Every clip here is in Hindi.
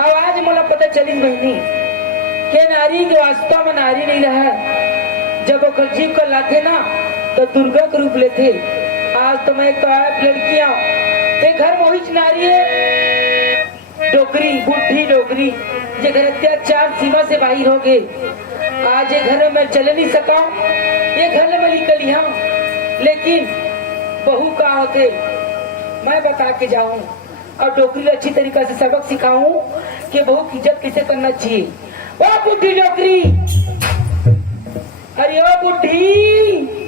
आवाज मोला पता चली बहनी के नारी के वास्तव में नारी नहीं रहा। जब वो जीव को लाते ना तो दुर्गा के रूप लेते। आज तो मैं तो आप लड़कियां ये घर मोहित नारी है डोकरी बुढ़ी डोकरी जे घर अत्याचार सीमा से बाहर हो गए। आज ये घर में मैं चले नहीं सका, ये घर में निकल यहाँ, लेकिन बहू का होते मैं बता के जाऊं और डोकरी अच्छी तरीका से सबक सिखाऊं कि बहू की इज्जत कैसे करना चाहिए। ओ बुढ़ी डोकरी, अरे ओ बुढ़ी,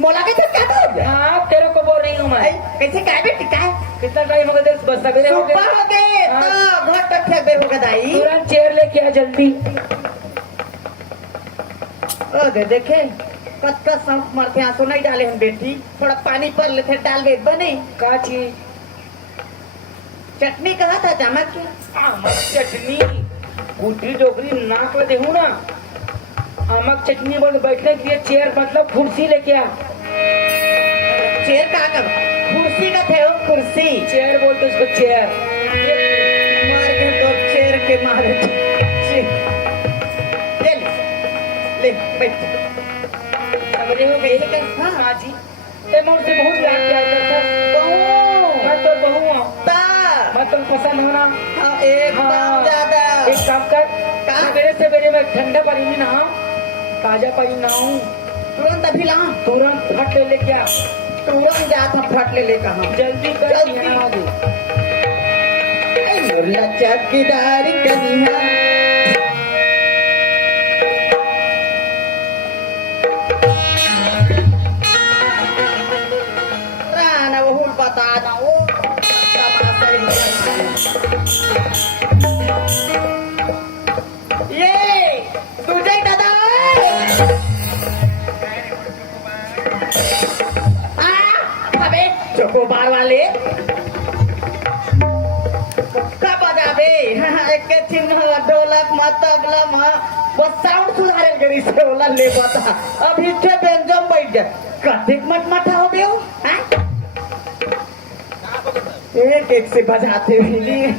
मोला कैसे क्या बोल? हाँ तेरे को बोल रही हूँ मैं। कैसे क्या बेटी क्या? कितना टाइम हो गया? बस सवेरे हो गए। सुबह हो गए तो घर तक फेंक दे होगा दाई। तुरंत चेयर लेके आ जल्दी। ओ दे देखे कत्ता संप मरते आंसू नहीं डाले हम बेटी, थोड़ा पानी पर लेते डाल दे बने। का चीज? चटनी कहा था नमक की? चटनी बुढ़ी डोकरी नाक में देहू ना। आमक चटनी बोल बैठने के लिए चेयर मतलब कुर्सी लेके आ। चेयर कहाँ का? कुर्सी का थे वो कुर्सी। चेयर बोलते उसको चेयर। मार के तो चेयर के मारे। ले ले बैठ। समझे हो गए? हाँ जी। ते मोर से बहुत प्यार करता। बहू मैं तो बहू हूँ। ता मैं तुम पसंद होना। हाँ एकदम ज्यादा। एक काम कर, सवेरे सवेरे में ठंडा पानी में नहा, ताजा पानी नहाऊं। तुरंत अभी ला। तुरंत फट ले क्या? तुरंत जा था फट ले कहा। जल्दी कर, जल्दी। यहाँ आ गई। मुरला चौकीदार कन्या राना वो बता ना वो ये तुझे दादा अबे चोकोबार वाले कब बजाबे? एक चिन्ह ढोलक मतगलम वो साउंड सुधारे गरी से वाला ले बता। अभी के बेंजम बैठ जा कथिक मटमटा हो गयो हैं? एक एक से बजाते मिली हैं?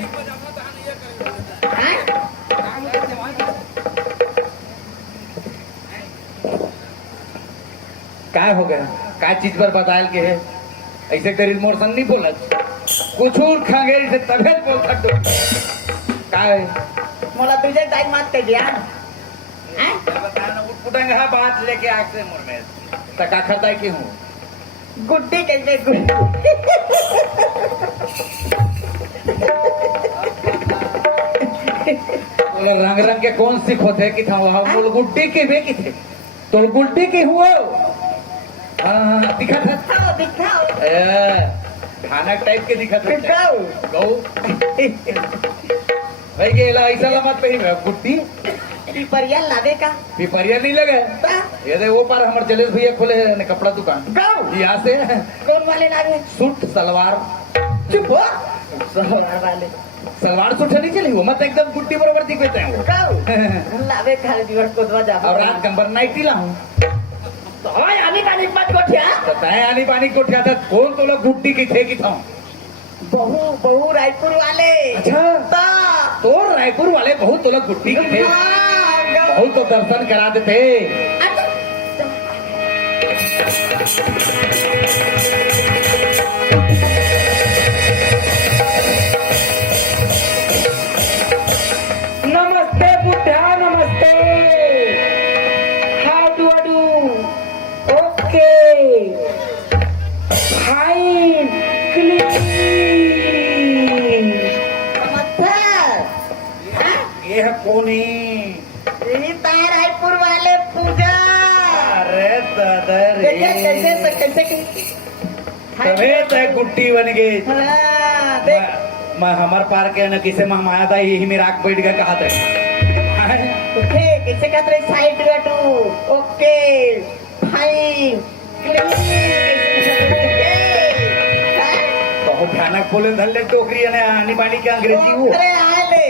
काय हो गया? काय चीज पर बतायल के है? ऐसे करील मोर संग नहीं बोलत, कुछ और खागे से तबे बोलता तो काय मोला तुझे टाइम मत कर दिया हैं? बताना उठ पुटंग हा बात लेके आग से मोर में तका खाता है कि हूँ गुड्डी कैसे गुड्डी बोले रंग रंग के कौन सी खोते कि था वहाँ बोल गुड्डी के वे की थे तो गुड्डी के हुआ हाँ दिखा था दिखाओ दिखाओ खाना टाइप के दिखा था दिखाओ गौ भाई के ला ऐसा लमत पे ही गुड्डी पिपरिया लावे का पिपरिया नहीं लगे ये दे वो पार हमारे जलेश भैया खोले ने कपड़ा दुकान गाँव यहाँ से कौन वाले लावे? सूट सलवार चुप हो सलवार वाले सलवार सूट नहीं चली वो मत एकदम गुड्डी बराबर दिखते हैं वो गाँव लावे खाली दिवस को दवा जा और रात गंबर नाइटी लाऊं तो हवाई आने पानी मत गोठिया बताए आनी पानी को उठा था कौन तो लोग गुड्डी की थे कि था बहू बहू रायपुर वाले अच्छा ता तो रायपुर वाले बहुत तो लोग गुड्डी की थे हाँ, गाँव। बहुत तो दर्शन करा देते नमस्ते बुढ़ा नमस्ते। How do I do? Okay fine clean. ये है कोनी रायपुर वाले पूजा अरे दादा कैसे तबे तो गुड्डी बन गई हाँ, देख मैं हमार पार के न किसे में माया था यही मेरा आग बैठ गया कहा था कैसे कहते रहे साइड गटू ओके फाइन बहुत भयानक बोले धल्ले टोकरी ने आनी पानी के अंग्रेजी हो अरे आले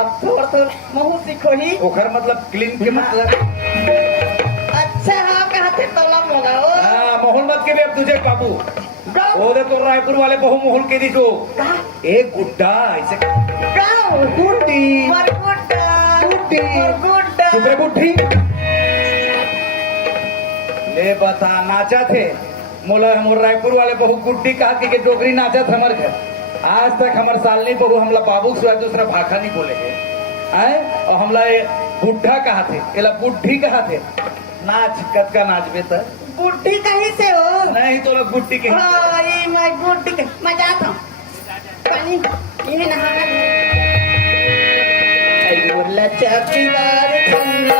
अब थोड़ा तो महू सीखो ही ओखर मतलब क्लीन के मतलब अच्छा हाँ कहते तला मोला हाँ मोहन मत के भी अब तुझे बाबू गाँव वो दे तो रायपुर वाले बहु मोहल के दी जो एक गुड्डा ऐसे गाँव गुड्डी गुड्डा गुड्डा चुप रे बुढ़ी ले बता नाचा थे मोला मोर रायपुर वाले बहु गुड्डी कहा कि डोगरी नाचा था हमारे घर आज तक हमारे साल नहीं बहु हमला बाबू के सिवाय दूसरा भाषा नहीं बोलेंगे आए और हमला ये बुढ़ा कहा थे एला बुढ़ी कहा थे नाच कद का नाच बेता गुड्डी कहीं से हो नहीं तो लोग गुड्डी के हाँ, ये मैं गुड्डी के मैं जाता हूँ पानी ये नहाना लचकदार कमला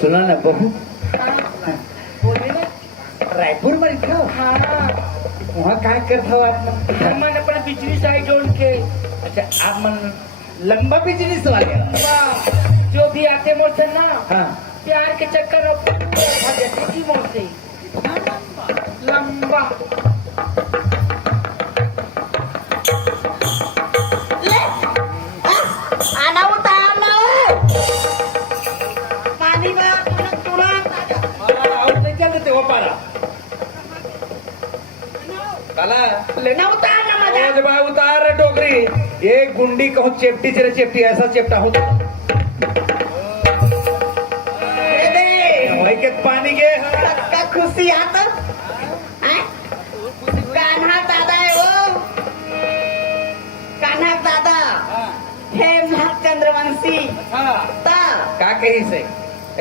सुना ना बहू रायपुर में था हाँ वहाँ क्या करता हो आप हमन अपना बिजली साइड जोड़ के अच्छा आप मन लंबा बिजनेस वाले वाह, जो भी आते मोड़ से ना हाँ प्यार के चक्कर में की मोड़ से लंबा आना उतार लो पानी में तुरंत और नहीं चल देते हो पारा काला लेना उतार ना मजा आज भाई उतार रे डोगरी ये गुंडी कहो चेपटी चले चेपटी ऐसा चेपटा हो दे दे भाई के पानी के का खुशी आता हैं कान्हा दादा है वो कान्हा दादा हे चंद्रवंशी हाँ ता का कही से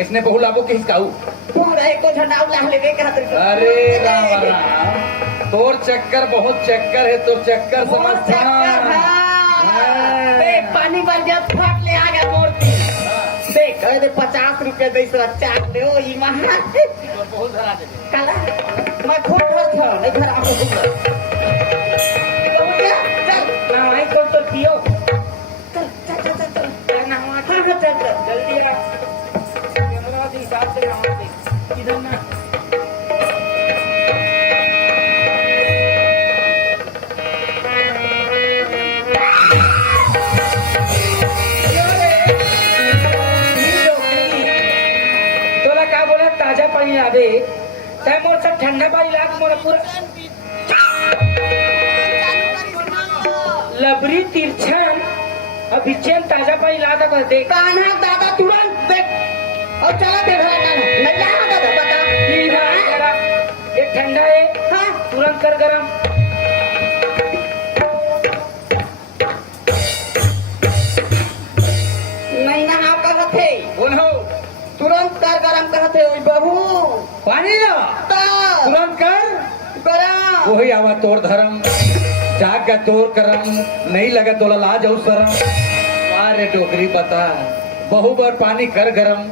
इसने बहु लाभो के हिसकाऊ पूरा एको झंडा उला लेवे के खातिर अरे राम राम तोर चक्कर बहुत चक्कर है तोर चक्कर बहुत समझता चक्कर है देख पानी बन गया फट ले आ गया मूर्ति देख अरे 50 रुपए दे सो चाट ले ओ ई महा बहुत धरा दे काला मैं खूब खुश हूं इधर आपको खूब चल ना आई को तो पियो चल चल चल चल क्या ना हुआ हाँ, हाँ, चल चल जल्दी आ कैमरा के हिसाब से नहा दे इधर ना तोला का बोला ताजा पानी ला दे तय मोर सब ठंडा पानी ला के मोला पूरा लबरी तिरछन अभी चैन ताजा पानी ला का दे कान्हा दादा तुरंत देख और चला दे भरा कान्हा नहीं जाना दादा बता ठीक है जरा एक ठंडा है हाँ तुरंत कर गरम नहीं नहा कहत है बोल हो तुरंत कर गरम कहत है ओई बहू पानी ला ता तुरंत कर गरम वही आवा तोर धर्म जाग का तोर करम नहीं लगा तोला ला जाऊ शरम अरे टोकरी बता बहु बार पानी कर गरम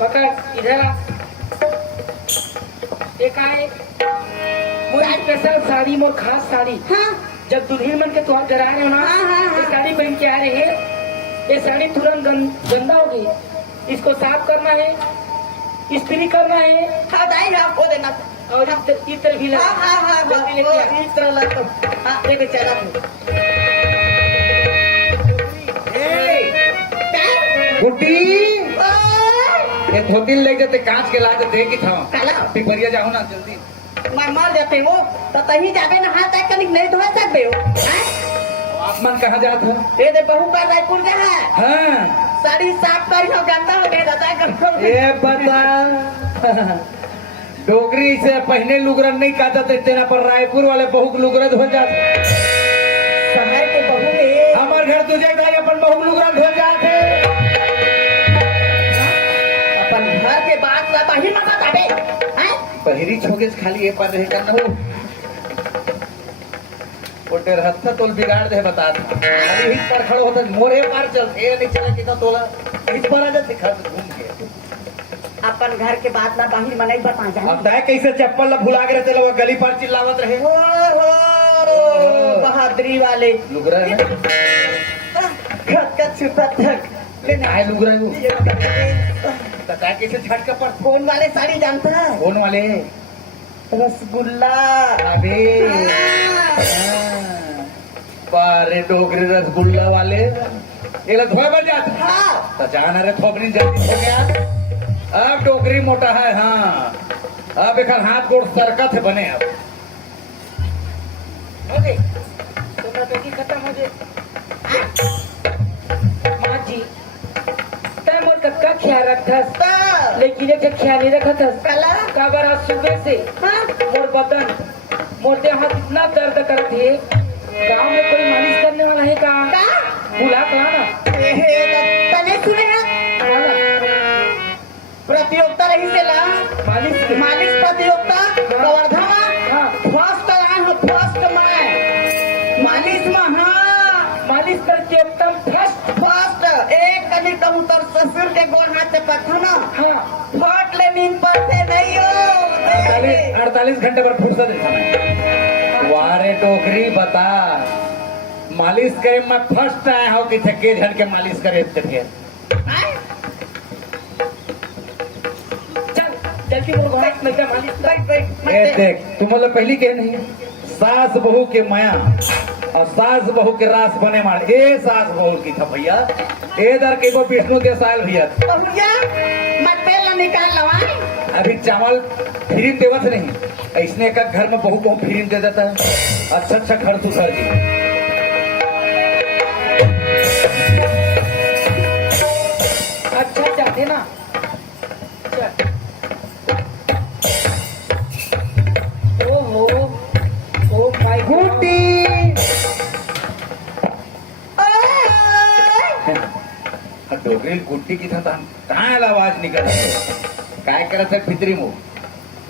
पकड़ इधर आ एक आए मोर स्पेशल साड़ी मोर खास साड़ी हाँ जब दुल्हन बन के तुहार घर आ रहे हो ना हाँ, हाँ, हाँ। ये साड़ी पहन के आ रहे हैं ये साड़ी तुरंत गंदा हो गई इसको साफ करना है इस्त्री करना है हाँ दाई ना आपको देना और इत्र भी हाँ लगा हाँ हाँ जल्दी लेके आ। इस तरह लगता हाँ लेके चला तू ए, क्या गुड्डी ओए, ये धोती ले जाते कांच के ला दे की था काला? पिपरिया जाओ ना जल्दी मैं मर जाते हो तो तही जाबे ना हाथ तक कनिक नहीं धो सकबे हो हैं? आप मन कहाँ जात है दे दे बहू का रायपुर जा है हाँ साड़ी साफ कर हो गंदा हो गया दादा कर ये बता डोगरी से पहले लुगरन नहीं काटा थे तेरा पर रायपुर वाले बहु लुगरन हो जाते शहर के बहू में हमार घर तुझे भाई अपन बहु लुगरन हो जाते अपन घर के बात ला बाहर मत आबे हैं? पहरी छोगे से खाली ये पर रहे करना हो कोटे रहता तोल बिगाड़ दे बता खाली ही पर खड़ो होता मोरे पार चलते ये नहीं चला कितना तोला इस पर आ जाते खड़ घूम के अपन घर के बात ला बाहर मनाई बता जा अब तय कैसे चप्पल ला भुला के रहते लोग गली पर चिल्लावत रहे ओ हो बहादुरी वाले लुगरा है खत का छुपा तक आए लुगरा वो तय कैसे झटका पर फोन वाले साड़ी जानता है कौन वाले रसगुल्ला अबे पारे डोगरी रसगुल्ला वाले ये लोग धोए बन जाते हाँ तो जाना रे थोपनी जल्दी हो गया अब डोगरी मोटा है हाँ अब एक हाथ गोड़ सरकत है बने अब हो गई तुम्हारा तो की खत्म हो गई माँ जी तय मोर का ख्याल रखस लेकिन एक ख्याल नहीं रखा था कला का बार आज सुबह से हाँ मोर बदन मोर देह इतना दर्द करत है गाँव में कोई मालिश करने वाला है का का बुला कहा ना तने सुने हैं प्रतियोगिता रही से ला मालिश के मालिश प्रतियोगिता कवर्धा में हाँ फर्स्ट आया हूँ फर्स्ट में मालिश में हाँ मालिश करके एकदम फर्स्ट एक कनी कहूँ तर ससुर के गोड़ हाथ से पत्थर ना हाँ फट ले नींद पड़ते नहीं हो 48 घंटे पर फुर्सत है वारे टोकरी बता मालिश करे मैं फर्स्ट आया हूँ कि थके झड़ के मालिश करे थे हैं? चल जल्दी मोर घोड़ा में क्या मालिश कर बैठ ए बैठ देख तुम मतलब पहली कह नहीं सास बहू के माया और सास बहू के रास बने मार ए सास बहू की था भैया ए दर के वो विष्णु के साल भैया भैया मत तेल निकाल लवा अभी चावल फ्री देवत नहीं इसने का घर में बहू को फ्री दे देता है अच्छा अच्छा घर तू सर जी अच्छा चाहते ना चल ओहो ओ माय गुड्डी डोगरी गुड्डी की था कहाँ आवाज निकल काय करत है फितरी मुंह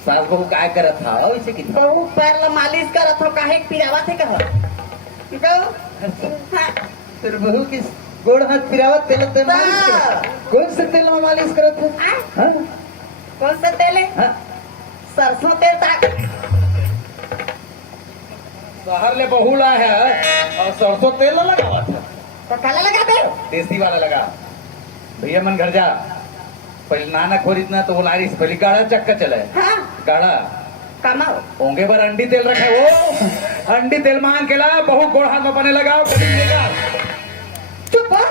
सास बहू काय करत था वैसे की बहू पैर ला मालिश करत हो काहे पिरावा थे कहो तेरे बहू की गोड़ हाथ पिरावत तेल तेल मालिश करत। कौन से तेल में मालिश करत है हाँ? कौन सा तेल है हाँ? सरसों तेल ताक शहर ले बहू ला है और सरसों तेल ना लगावत है तो काला लगा दे देसी वाला लगा भैया मन घर जा पहले नाना खरीदना तो वो लारिस पहले गाड़ा चक्का चले हाँ गाड़ा कमाओ होंगे पर अंडी तेल रखे वो अंडी तेल मांग के ला बहु गोड़ हाथ में बने लगाओ कभी लेगा चुप हो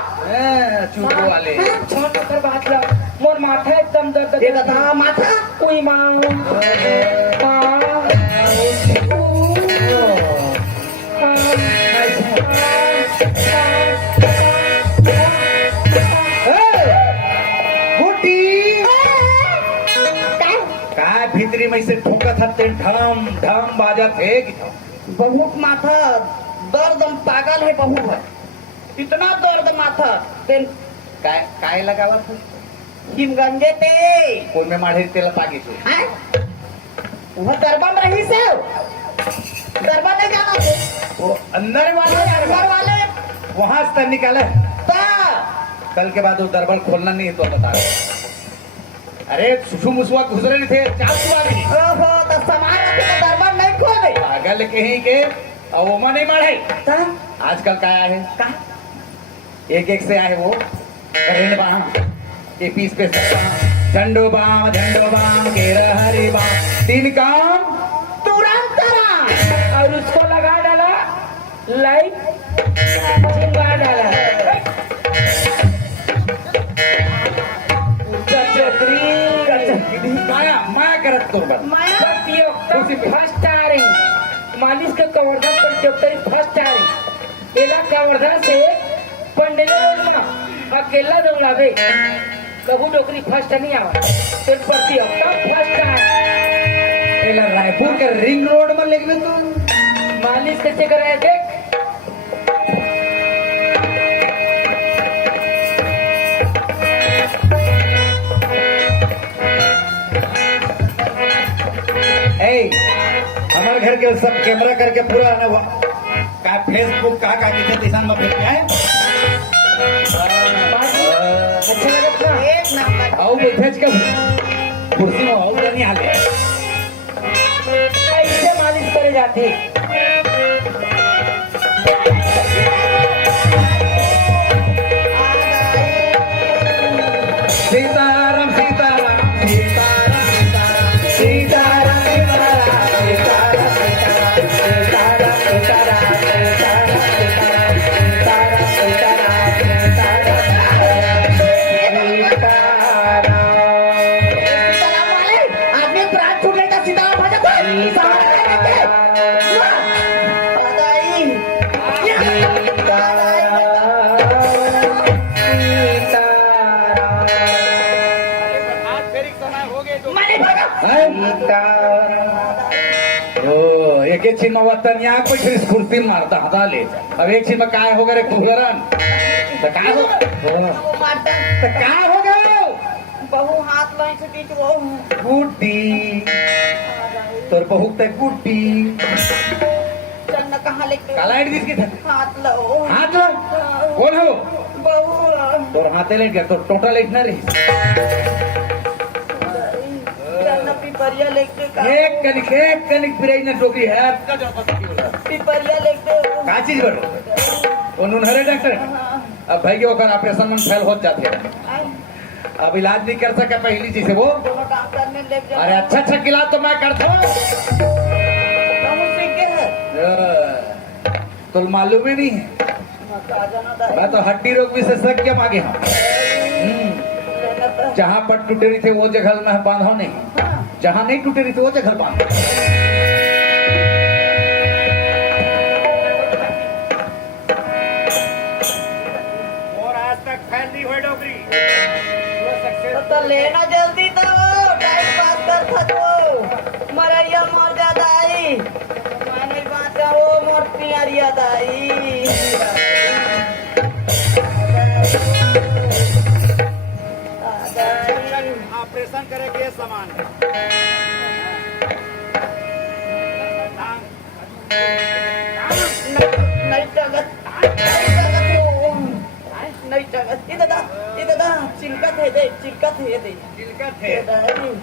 चूको वाले छोड़ कर बात ला मोर माथा एकदम दर्द ये बता माथा कोई मां काय भीतरी में से ठोका था ते ढम ढम बाजा थे कि बहुत माथा दर्द पागल है बहू है इतना दर्द माथा तेल काय काय लगावा था हिमगंजे ते कोई में माढ़े तेल पागी छे हैं वह दरबार रही से दरबार नहीं जाना थे वो अंदर वाले दरबार वाले वहां से निकाले ता कल के बाद वो दरबार खोलना नहीं है तो बता अरे सुसु मुसुआ गुजरे नहीं थे चार सुआ भी ओहो तो सामान अभी तो दरबार नहीं खोले पागल कहीं के और वो नहीं मारे ता आजकल क्या आया है का एक एक से आए वो करेंड बाम ये पीस पे झंडो बाम केरा हरी बाम तीन काम तुरंत तरह और उसको लगा डाला लाइट चिंगा डाला तो होगा मैं फर्स्ट आ रही मालिश के कवर्धा पर फर्स्ट आ रही एला कवर्धा से पंडेले अकेला दौड़ावे कबू डोकरी फर्स्ट नहीं आवा सिर्फ प्रति हफ्ता फर्स्ट आ एला रायपुर के रिंग रोड में लेके तो मालिश कैसे कराए देख हमारे घर के सब कैमरा करके पूरा है ना का फेसबुक का किसी दिशा में भेज है अच्छा लगा एक नंबर आओ भेज के कुर्सी में आओ नहीं आले ऐसे मालिश करे जाते सीताराम सीताराम सीताराम सीताराम आदमी प्राण छूटने का सीधा भाजा एक एक चीज में वतन यहाँ कोई फिर स्फूर्ति मारता हदा ले अब एक चीज में काय हो गए कुहरन तो काय हो तो काय हो गए बहु हाथ लाई से बीच वो गुड्डी तोर बहुत तक गुड्डी चन्न कहाँ लेके काला आइड दिस की हाथ लो हाथ लो कौन हो बहु तोर हाथे लेट गया तो टोटल लेट ना रही चन्न पिपरिया लेके एक कनिक पिराई ना टोकरी है पिपरिया लेके का चीज बरो उन्होंने हरे डॉक्टर अब भाई के ओकर ऑपरेशन में फेल हो जाते हैं अब इलाज नहीं कर सके पहली चीज है वो दोनों डॉक्टर ने ले जा अरे अच्छा इलाज तो मैं करता हूँ सीख गए तो मालूम ही नहीं है मैं तो हड्डी रोग विशेषज्ञ मांगे हम जहाँ पर टूटे रही थे वो जगह में बांधा नहीं जहाँ नहीं टूटे रही थी वो जगह बांधा और आज तक फैल नहीं हुई डोकरी तो लेना जल्दी तो टाइम पास कर थको मरैया मर जा दाई मैंने बात वो मोर पियरिया दाई ऑपरेशन करेंगे सामान नहीं जगत नहीं जगत इधर चिलकत है दे चिलकत है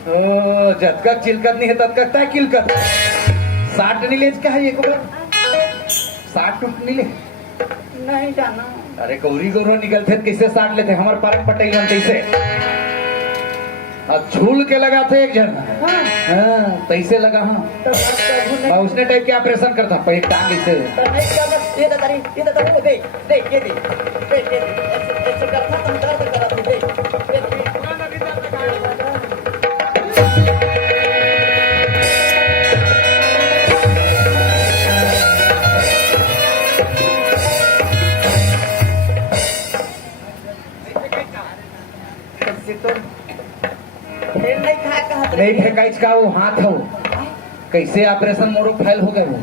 ओ जब तक चिलकत नहीं है तब तक तय किलकत 60 नहीं ले का है एक बार 60 टूट नहीं ले नहीं जाना अरे गौरी गौरव निकलते कैसे 60 लेते हमारे पारक पटेल कैसे अब झूल के लगाते एक जन हाँ पैसे लगा हूँ तो और उसने टाइप के ऑपरेशन करता पहले टांग इसे नहीं जगत इधर दे ऐसे करता तुम दर्द करा नहीं फेंकाइच का वो हाथ हो कैसे ऑपरेशन मोरो फैल हो गए वो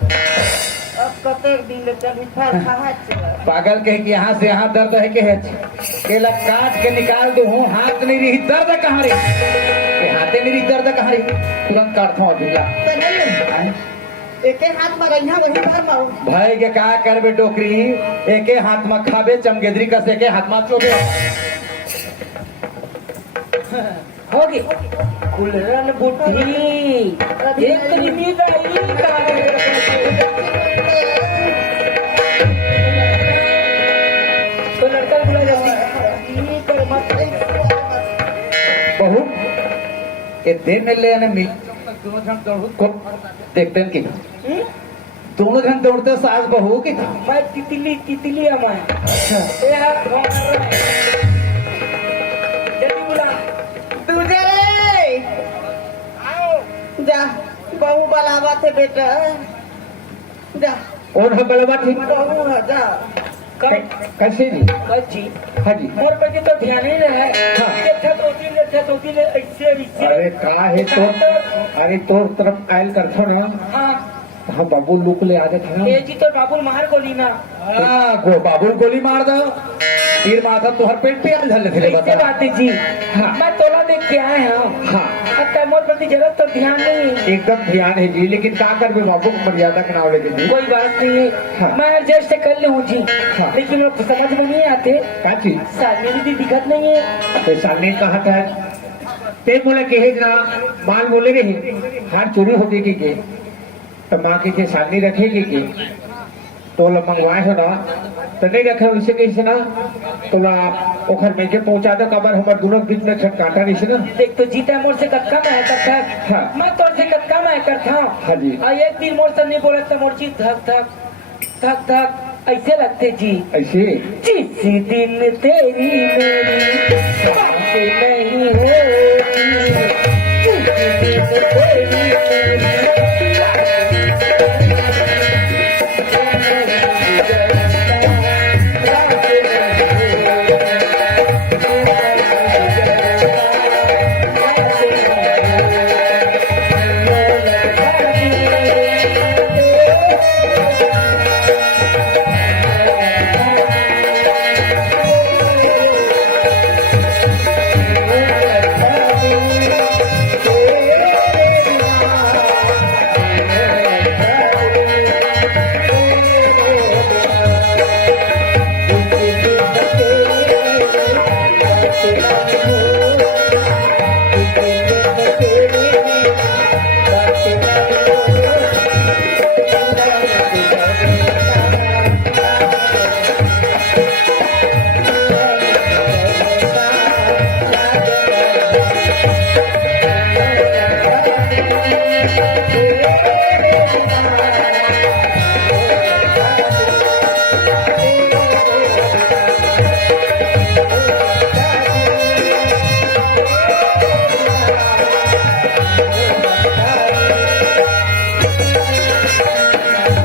अब कते दिन चली फैल कहाँ पागल कहे कि यहाँ से यहाँ दर्द है के केला काट के निकाल दो हूँ हाथ नहीं रही दर्द कहाँ रही के हाथे नहीं रही दर्द कहाँ रही तुरंत काट दो अभी एक हाथ में रही वही घर मारू भाई के का करबे टोकरी एके हाथ में खाबे चमगेदरी कस एके हाथ में चोबे होगी कुलरन बुद्धि एक रीति गई तो लड़का बुला जल्दी बहू ये दिन ले आने मिल दोनों जन दौड़ को देखते हैं कि दोनों जन दौड़ते सास बहू की मैं तितली है मैं जल्दी बुला दूजे रे थे बेटा जा और हम बलवा ठीक बहू है, जा कैसे जी जी हाँ जी मोर पे तो ध्यान ही रहे हाँ। देखा तो दिन ऐसे ऐसे अरे का है तो अरे तोर तरफ आयल करथो ना हाँ हाँ बाबू लुक ले आगे था ये जी तो बाबुल मार गोली ना गो बाबू गोली मार दो तीर माथा तुहर पेट पे आल धल थे ऐसे बता बात है जी हाँ। मैं तोला देख के आए हूँ हाँ अब तैमूर प्रति जरूरत तो ध्यान नहीं एकदम ध्यान है जी लेकिन का करबे बाबू को मर्यादा के नाम लेके जी कोई बात नहीं है हाँ। मैं एडजस्ट कर लूँ जी हाँ। लेकिन वो समझ में नहीं आते का चीज साल में भी दिक्कत नहीं है तो सामने कहा था ते बोले के ना माल बोले रही हार चोरी हो गई के तो माँ के सामने रखेगी के तो ला मंगवाए हो ना तो नहीं रखे वैसे कैसे ना तो ला ओखर में के पहुंचा दो कबर हमार दोनों के बीच में छटकाटा नहीं से ना देख तो जीता मोर से कक्का मैं करता हाँ। मैं तोर से कक्का मैं करता हूँ हाँ जी। और एक दिन मोर से नहीं बोला तो मोर जी धक धक धक धक ऐसे लगते जी ऐसे जिस दिन तेरी मेरी बात नहीं होगी, जिस दिन तेरी मेरी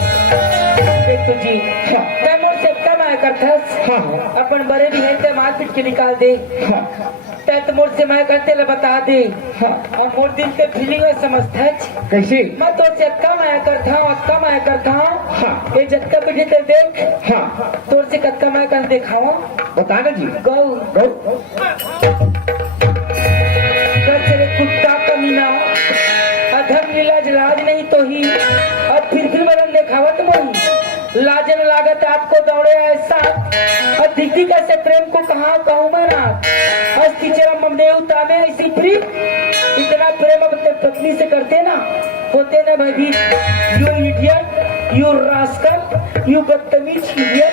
देखो जी मैं मोर से कम आया करता हाँ हाँ अपन बड़े भी है ते मार पीट के निकाल दे हाँ तै तो मोर से मैं कहते ला बता दे हाँ और मोर दिल के फीलिंग में समझता है कैसे मैं तो से कम आया करता हूँ कम आया करता हूँ हाँ। ये जटका पीछे ते देख हाँ तोर से कत्का मैं कर दिखाऊं बताना जी गौ गौ तेरे कुत्ता कमीना अधम नीलाज लाज नहीं तो ही अब फिर बदन दिखावत मोही लाजन लागत आपको दौड़े ऐसा और दिखती कैसे प्रेम को कहा कहूँ मैं ना हस्ती चरम ममदेव तामे ऐसी प्रीत इतना प्रेम अब अपने पत्नी से करते ना होते ना भयभीत you idiot you rascal you बदतमीज इडियट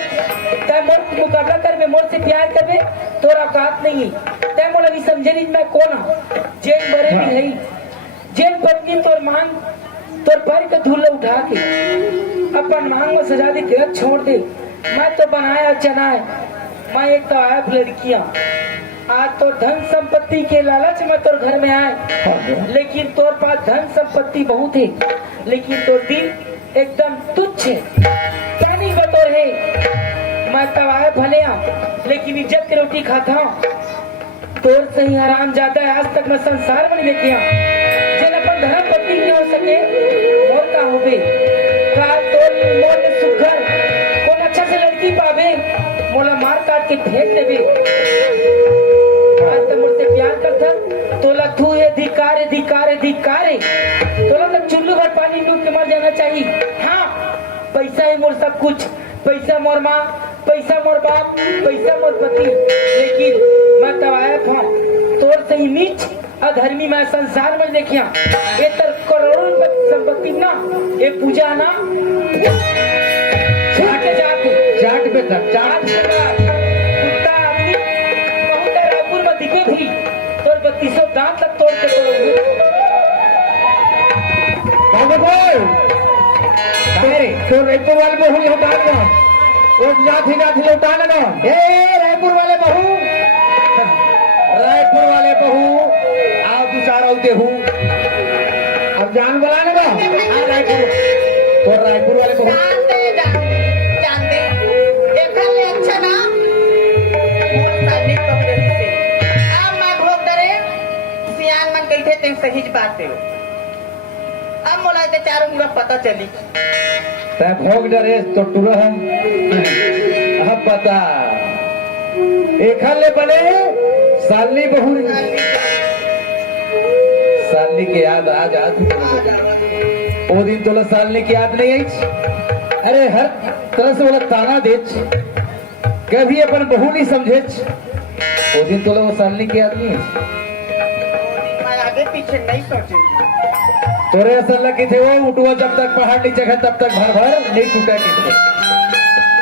तै मोर मुकाबला कर में मोर से प्यार करबे तोरा औकात नहीं तै मोला भी समझे नहीं मैं कौन हूँ जेन बरे भी है जेन पत्नी तोर मांग तोर पैर के धूल उठा के अपन मांग में सजा दे गलत छोड़ दे मैं तो बनाया चनाए मैं एक तो आया लड़कियां आज तो धन संपत्ति के लालच में तोर घर में आए लेकिन तोर पास धन संपत्ति बहुत है लेकिन तोर दिल एकदम तुच्छ है क्या नहीं बतौर है मैं तो आया भले लेकिन इज्जत की रोटी खाता हूँ तोर से ही हराम जाता है आज तक मैं संसार में नहीं देखिया जन अपन धर्म पत्नी नहीं हो सके और का हो बे काल तोर मोल सुघर कौन अच्छा से लड़की पावे मोला मार काट के फेंक देवे आज तो मुझसे प्यार करता तोला तू है धिकारे धिकारे धिकारे तोला तो चुल्लू भर पानी डूब के मर जाना चाहिए हाँ पैसा ही मोर सब कुछ पैसा मोर माँ पैसा मोर बाप पैसा मोर पति लेकिन मैं तब आया था तोर से ही नीच अधर्मी मैं संसार में देखिया ये तर करोड़ों रुपए संपत्ति ना ये पूजा ना जाके जाके चाट पे था चाट कुत्ता आदमी बहुत रायपुर में दिखे भी तोर 3200 दांत तक तोड़ के तोड़ोगे बाबू बोल अरे तो रायपुर वाले बहू यहाँ डाल दो वो जाती लौटा ना ए रायपुर वाले बहू रायपुर वाले बहू आओ तू चारों देहू अब जान बुला ना रायपुर वाले बहुत जानते एकर ले अच्छा ना मोर सामने कपड़े से अब मैं भोग डरे सियान मन कइथे ते सही बात है अब मोला ते चारों मुरा पता चली तै भोग डरे तो टुरह अब पता एखले बने सालनी बहू सालनी के याद आ जा ओ दिन तोला सालनी की याद नहीं आई अरे हर तरह से बोला ताना दे कभी अपन बहू नहीं समझे ओ दिन तोला वो सालनी की याद नहीं आई मैं आगे पीछे नहीं सोची तोरे असल लगे थे वो उठुआ जब तक पहाड़ नीचे है तब तक भर भर नहीं टूटा किसको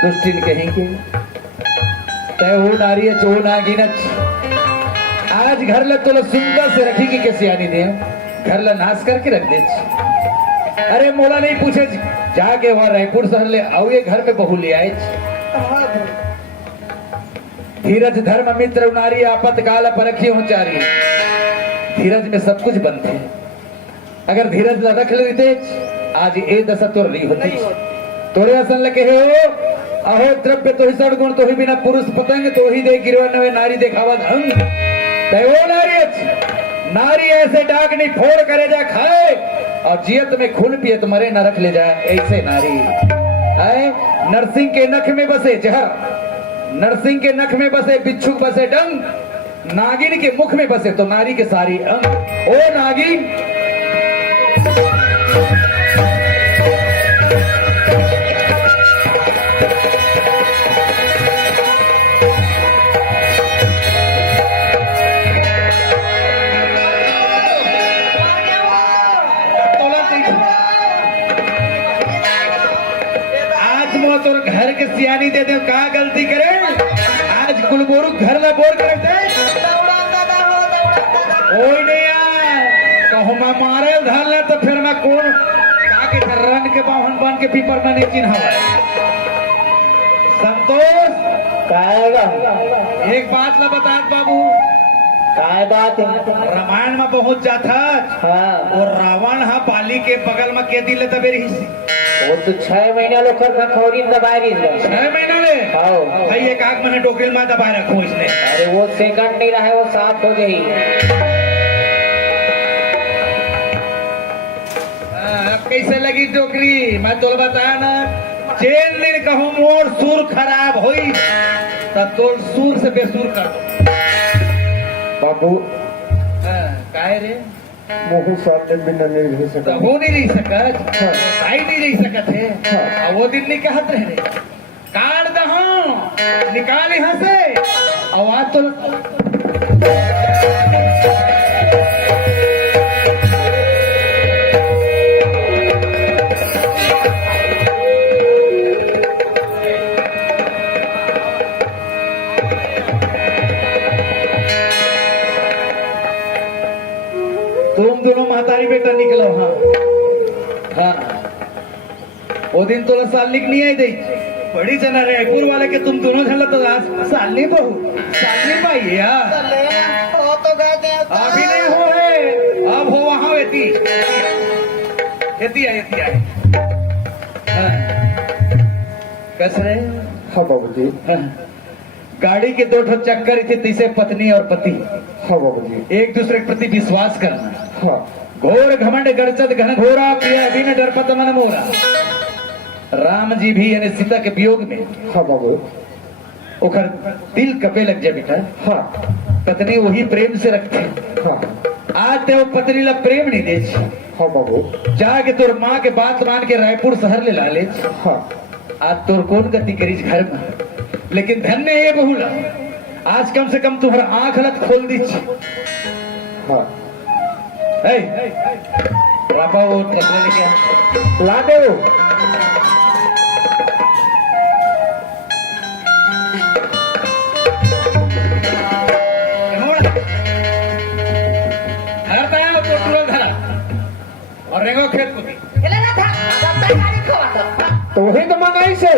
दुष्टिन कहीं के तय वो नारी है जो नागिन आज घर ल तो सुंदर से रखी की कैसे आनी दे घर ल नाश करके रख दे अरे मोला नहीं पूछे जाके वहां रायपुर शहर ले आओ ये घर में बहू ले आए धीरज धर्म मित्र नारी आपत काल परखी हो चारी धीरज में सब कुछ बनते हैं अगर धीरज न रख लेते आज ये दशा तो नहीं होती तोरे असन लगे हो अहो द्रव्य तो ही सड़गुण तो ही बिना पुरुष पतंग तो ही दे गिरवा नवे नारी देखावा ढंग वो नारी ऐसे डाक नहीं फोड़ करे जा खाए और जियत में खून पियत मरे न रख ले जाए ऐसे नारी है नरसिंह के नख में बसे जहर नरसिंह के नख में बसे बिच्छू बसे डंग नागिन के मुख में बसे तो नारी के सारी अंग ओ नागिन तोर घर के सियानी दे दे का गलती करे आज कुलबोरू घर ला बोर कर दे कोई नहीं कहूँ मैं मारे धर ले तो फिर मैं कौन काके रन के बाहन बन के पीपर में नहीं चिन्ह संतोष एक बात ला बता बाबू काय बात है रामायण में पहुंच जाता हाँ और रावण हा बाली के बगल में के दिले तबेरी हिस्सी वो तो 6 महीना लोग कर खौरी दबाई रही 6 महीना ले हाँ भाई एक आग मैंने डोकरिल में दबा रखो इसने अरे वो सेकंड नहीं रहा है वो 7 हो गई अब कैसे लगी डोकरी मैं तो बताया ना चेन दिन कहूँ मोर सुर खराब हुई तब तो सुर से बेसुर कर दो बाबू काहे रे मोहू सामने बिना नहीं रह सकता वो नहीं रही सकत आई नहीं रही सकत है और वो दिन नहीं कहत रहे रे काट दहो निकाल यहाँ से आवाज तो तुम दोनों महतारी बेटा निकलो हाँ वो दिन तो सालनी नहीं आई दे बड़ी जना रायपुर वाले के तुम दोनों झल तो सालनी बहू सालनी पाई हो तो गए थे अभी नहीं हो है अब हो वहां एती एती आए कस रहे हाँ बाबू जी गाड़ी के 2 चक्कर थे तीसरे पत्नी और पति हाँ बाबू जी एक दूसरे के प्रति विश्वास करना हाँ घोर घमंड गरचत घन घोरा प्रिय अभिन डरपत मन मोरा राम जी भी यानी सीता के वियोग में हाँ बाबू ओखर दिल कपे लग जाए बेटा हाँ पत्नी वही प्रेम से रखते हाँ आज ते वो पत्नी ला प्रेम नहीं दे हाँ बाबू जाके तोर माँ के बात मान के रायपुर शहर ले ला ले हाँ आज तोर कौन गति करीज घर में लेकिन धन्य है बहुला आज कम से कम तुम्हारा आंख लत खोल दी हाँ पापा वो ट्रैक्टर लेके आ ला दो और रेंगो खेत को तो वही तो मंगाई सो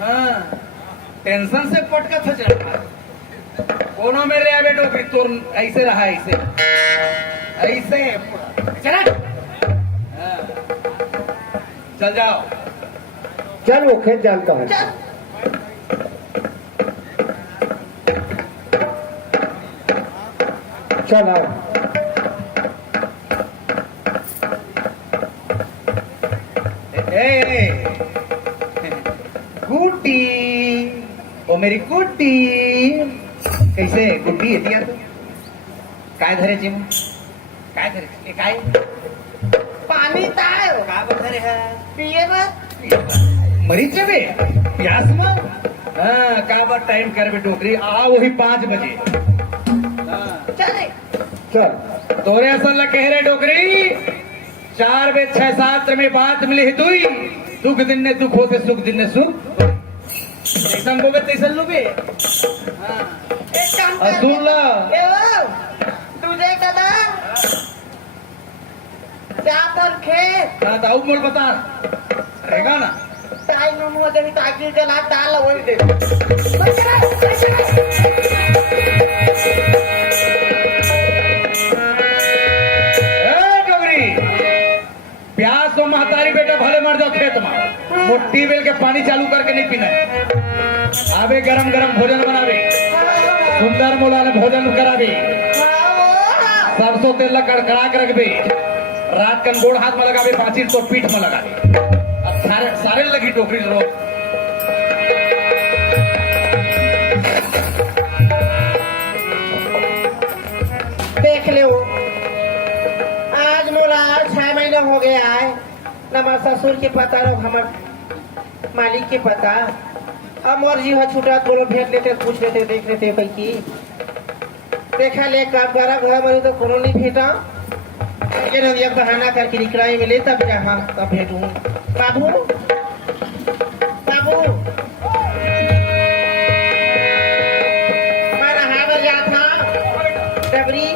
हाँ टेंशन से पटका था कोनो में ले आवे डोकरी तोर ऐसे रहा ऐसे ऐसे चला हाँ। चल जाओ चल वो खेत जानता हूँ चल चल आओ गुड्डी ओ मेरी गुड्डी कैसे गुड्डी येते यार काय धरायची मग काय धरायची काय पाणी ताळ का बरं धरे हा पिये मत मरीचे बे प्यास मग हाँ का बार टाइम कर बे डोकरी आ वही 5 बजे चले चल तोरे असल कह रहे डोकरी 4 बजे 6 7 में बात मिली तुई दुख दिन ने दुख होते सुख दिन ने सुख ऐसा बोगे तैसा लुबे हाँ एक काम और सुन ला ए ओ, तुझे कदा जा पर खेत क्या दाऊ मोड़ बता रहेगा ना टाइम मध्ये टाकी गेला डाल होईल दे ए डोगरी प्यास और महतारी बेटा भले मर जाओ खेत में वो ट्यूबवेल के पानी चालू करके नहीं पीना है आवे गरम गरम भोजन बनावे सुंदर मोला ने भोजन करावे सरसों तेल ला कड़कड़ा के रखबे रात कन गोड़ हाथ में लगावे पाची तो पीठ में लगावे अब सारे सारे लगी टोकरी लोग देख ले वो आज मोला 6 महीने हो गया है न हमारे ससुर के पता न हमारे मालिक के पता अब मोर जी हो छुटा तो भेज लेते पूछ लेते देख लेते भाई की देखा ले काम करा घर में तो कोनो नहीं भेटा ये नदिया बहाना करके निकलाई मिले तब जहाँ तब भेजूं बाबू बाबू मैं नहाने जात था डबरी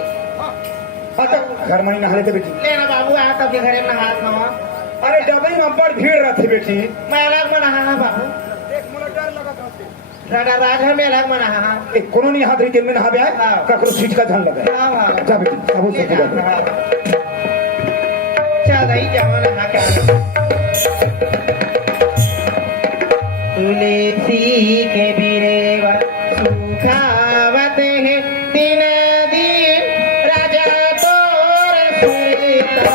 घर में नहाने थे बेटी लेना बाबू आया तब के घरे में नहा था अरे डबई में बड़ भीड़ रहती बेटी मैं अलग में नहा बाबू राजा राजा में अलग में नहा कोनो नहीं हाथ रही में नहा आए हाँ। ककरो सीट का ध्यान लगा हाँ, हाँ। जा बेटी सबो से पूजा चल गई जवान नहा के तुलसी के बिरेवा सुखावत है दिन दिन राजा तोर सुरता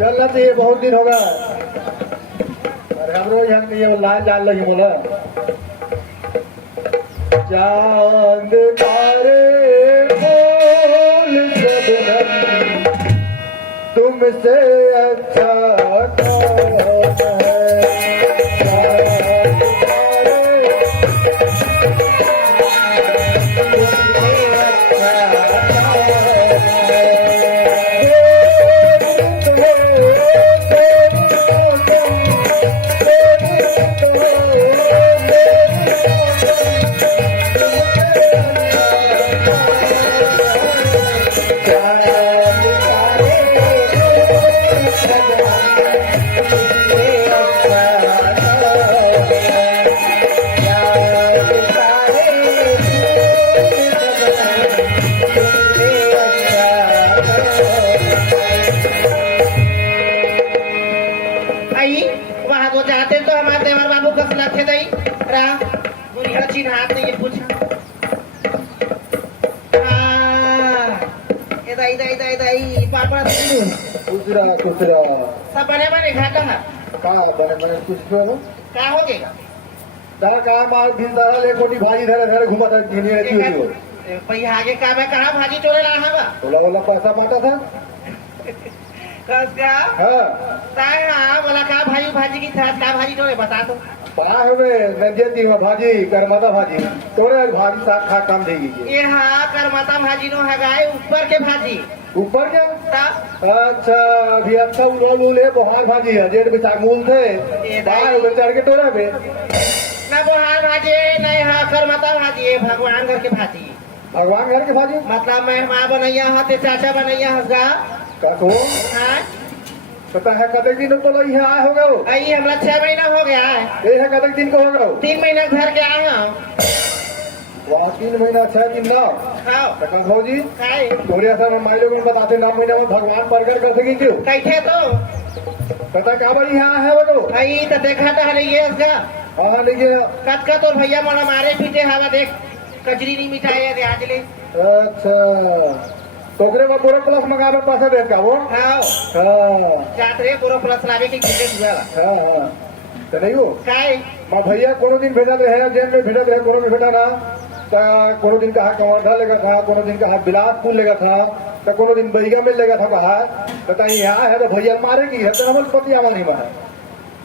चलना चाहिए बहुत दिन होगा और हम रोज हम ये लाल डाल लगे बोला चांद तारे बोल सबनम तुमसे अच्छा कौन है चांद तारे तुमसे अच्छा जाते दई राम बुढ़िया चिन्हात नहीं ये पूछा ए दाई पापा दूसरा सब बने बने घाटा है का बने कुछ क्या हो गएगा का मार भी दादा ले कोटी भाजी धरे घुमाता दुनिया रहती होती हो भैया आगे का मैं कहाँ भाजी चोरे रहा है बोला पैसा पाता था कस का हाँ ताई हाँ बोला का भाजी की था का भाजी चोरे बता दो पा है नंदियन दी भाजी करमाता भाजी तोरे भाजी साथ खा काम देगी ये हाँ करमाता भाजी नो है गाय ऊपर के भाजी ऊपर क्या ता अच्छा अभी अच्छा उले बोहार भाजी है जेठ बिता मूल थे बाहर चढ़ के टोरा पे ना बोहार भाजी नहीं हाँ करमाता भाजी है भगवान घर के भाजी भगवान घर के भाजी मतलब मैं माँ बनैया हाँ ते चाचा बनैया हंसगा का को हाँ पता है कतक दिन तो लई है आए होगा वो आई हमरा 6 महीना हो गया है ये है कतक दिन को होगा 3 महीना घर के आए हम वहाँ 3 महीना 6 दिन ना खाओ तकन भौजी खाए तोरे सब माई लोग बताते 9 महीना में भगवान प्रकट कर सकेंगे क्यों कैसे तो पता क्या बड़ी यहाँ है वो आई तो देखा था नहीं है उसका हाँ देखिए कत का तो भैया मारा मारे पीटे हवा देख कचरी नहीं मिठाई है आज ले अच्छा तोरे में पूरा प्लस मंगावे पैसा दे का वो खाओ हाँ जात रे पूरा प्लस लावे के किले हुआ हाँ तो नहीं हो खाए माँ भैया कोनो दिन भेजा रहे जेल में भेजा रहे कोनो दिन भेजा ना तो कोनो दिन कहा कवर्धा लेगा था कोनो दिन कहा बिलासपुर लेगा था तो कोनो दिन बैगा में लेगा था कहा बताइए यहाँ है तो भैया मारेगी है तो हम पतिया नहीं मारा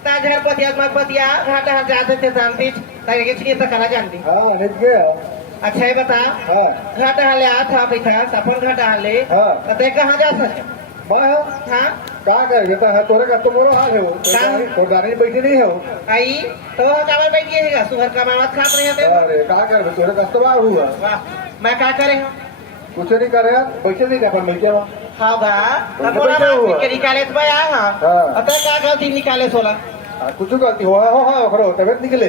ताजहर पतिया मगपतिया घाटा जाते थे शांति तारे के छिए तक कला जानती हाँ नहीं गया अच्छा है बता हाँ घाटा हाले आ था बैठा सफर घाटा हाले हाँ। तो देख कहाँ जा सके मैं हाँ क्या कर देता है तोरे का तो मोरो हाल है वो हाँ। तो गाड़ी में बैठी नहीं हो आई तो कामा बैठ गई है सुहर का मावत खात नहीं होते अरे क्या कर तोरे कस्टमर हुआ वाह मैं क्या करे कुछ नहीं कर रहे पैसे नहीं कर मिल गया हाँ बा तो बोला क्या हुआ? के निकाले तो भाई आ हाँ हाँ। अतः क्या गलती निकाले 16 कुछ गलती हो हाँ करो तबियत निकले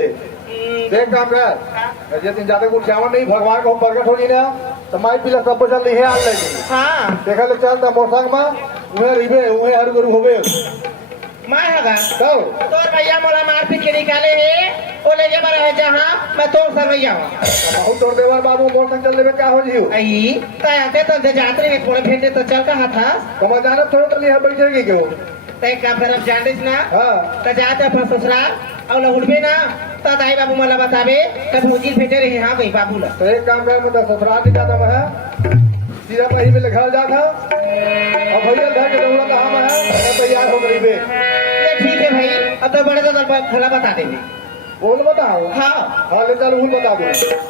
देख काम कर जे दिन ज्यादा कुछ चावल नहीं भगवान को प्रकट होगी ना तो माई पिला सब बचल नहीं है आल लेगी हाँ देखा ले चल ता मोसंग में उहे रिबे उहे हर गुरु होबे मैं हगा तो तो भैया मोला मारपीट के निकाले है वो ले जा रहा है जहाँ मैं तो सर भैया हूँ बहुत तोड़ देवर बाबू मोसंग चल लेबे क्या हो जियो आई ताते तो जाते में थोड़ा भेजे तो चल कहा था तो मैं जाना थोड़ा तो नहीं बैठेगी क्यों तय का फिर अब जाने ना हाँ तो जाते अपना ससुराल और ना उठबे ना तो दाई बाबू मला बतावे तब मुझे भेजे रहे हाँ भाई बाबू ला तो एक काम कर मतलब ससुराल की जाता मैं सीधा कहीं पे लिखा जाता अब भैया घर के दौड़ा कहाँ में है मैं तैयार हो गई बे ये ठीक है भाई अब तो बड़े तो खला बता देंगे बोल बताओ हाँ हाँ ले चल हूँ बता दो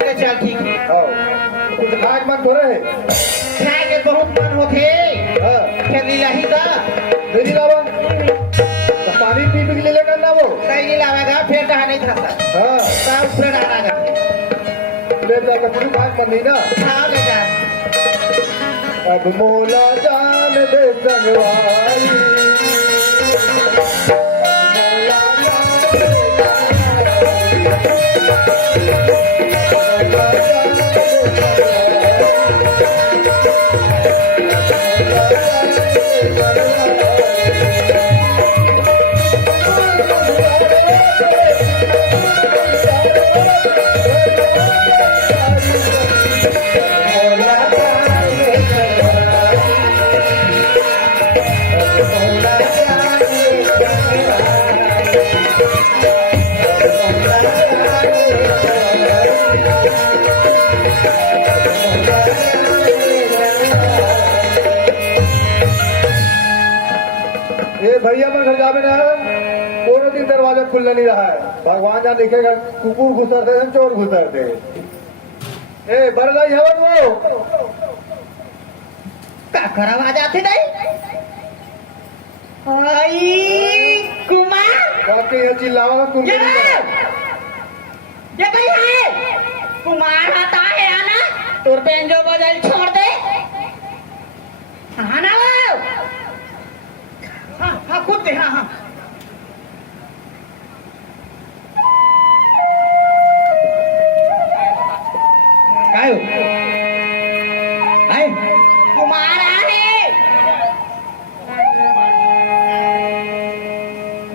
ये चल ठीक है हाँ कुछ खाए के मन थोड़े है खाए के बहुत मन होते हाँ खेली लही का मेरी लावा तो पानी पी पी के ले लेकर ना वो सही नहीं लावेगा फिर कहा नहीं खाता हाँ सब फिर आना करते ले जाकर पूरी बात करनी ना हाँ ले जा अब मोला जान दे संगवारी ये भैया मैं घर जावे ना पूरे दिन दरवाजा खुला नहीं रहा है भगवान जहाँ देखेगा कुकुर घुसरते हैं चोर घुसरते ए बरलाई हवन वो काकर आवाज आते नहीं आई कुमार आपके यहाँ चिल्लावा तुम ये भाई है कुमार आता है आना तोर पेंजो बदल छोड़ दे हाँ ना वो हाँ हाँ कूद दे हाँ हाँ काय हो आए कुमार आहे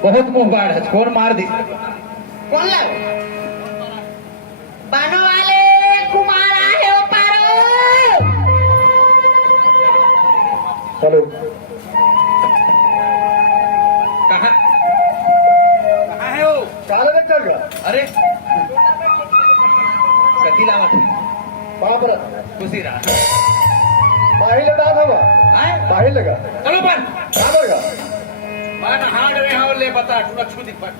बहुत मुंह बाढ़ है कौन मार दी कौन लाओ बानो वाले कुमार आहे हो पारो चलो कहाँ कहाँ है वो? काला देख कर अरे कथी लावत है? बाप रे खुशी रहा बाही लगा था वो आए? बाही लगा चलो बन कहाँ लगा मन हार्ड वे हाँ ले बता तू छू दी पर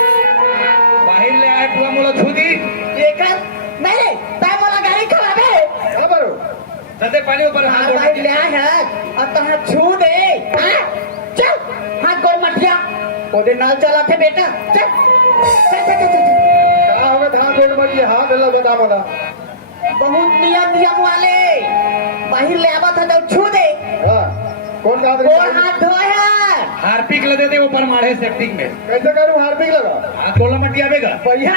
बाहर ले आए तू मोला छू दी लेकर नहीं ताय मला गाड़ी खराब है कहाँ पर हो सदे पानी ऊपर हाथ हां जोड़ भाई के। ले है और तुम छू दे हाँ? चल हाथ गोल मत जा ओदे नाल चला थे बेटा चल चल चल चल, चल। कहाँ होगा धान पेट में ये हाथ लगा बता बोला बहुत नियम वाले बाहर ले आवा था तो छू दे हाँ कौन कहा गोल हाथ धोया हार्पिक लगे थे ऊपर मारे सेफ्टिंग में कैसे करूँ हार्पिक लगा हाथ बोला मत आवेगा भैया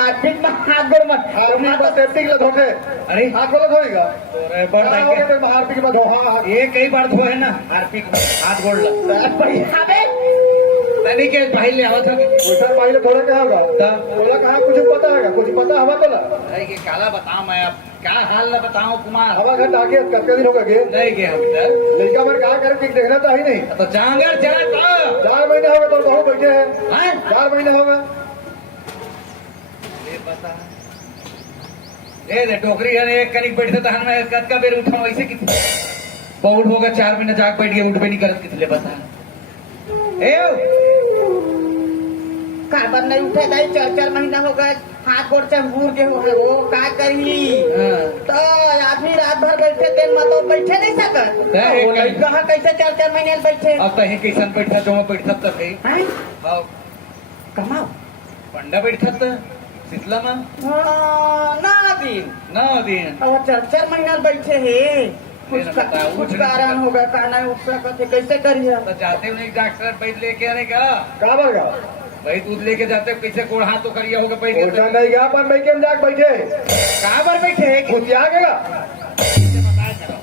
हाथ ठीक में हाथ गोल मत हार्पिक में सेफ्टिक लगा धोते अरे हाथ बोला धोएगा अरे बड़ कहाँ होगा फिर हार्पिक में धो हाँ ये कई बार धो है ना हार्पिक में हाथ गोड़ लग भैया बे तनी के बाहर ले आवत है उधर पहले थोड़ा कहाँ होगा बोला कहाँ कुछ पता है कुछ पता हवा बोला अरे ये काला बताऊं मैं अब क्या हाल न बताऊं कुमार हवा घर आगे कब दिन होगा गे नहीं गए हम सर लड़का मर कहा कर कि देखना तो ही नहीं तो जांगर चला तो 4 महीने होगा तो बहू बैठे हैं हाँ? 4 महीने होगा ये बता ए टोकरी है एक कनिक बैठते तो मैं कद का बेर उठाऊं ऐसे कितने बहुत होगा 4 महीने जाग बैठ गए उठबे नहीं करत कितने बता ए कारबर नहीं उठे दाई 4 महीना हो गए हाथ गोड़ चंगूर के हो गए वो का करी हाँ। तो आदमी रात भर बैठे दिन में तो बैठे नहीं सकत है, वो एक लड़का हाँ कैसे 4 महीने बैठे अब कहीं कैसन बैठा जो मैं बैठा तब कहीं हैं? हाँ कमाओ पंडा बैठा था शीतला में ना दिन 9 दिन अगर 4 महीना बैठे है फिर बताओ, कुछ उठ कारण नहीं होगा का नहीं उठ सकते कैसे करिए तो जाते हुए डॉक्टर बैठ लेके आने का कहाँ पर गया भाई दूध लेके जाते हो, कैसे कोड़ हाथ तो करिए होगा बैठ उठा के नहीं गया पर बैठे में जाके बैठे कहाँ पर बैठे हैं खुद आ गया बताया करो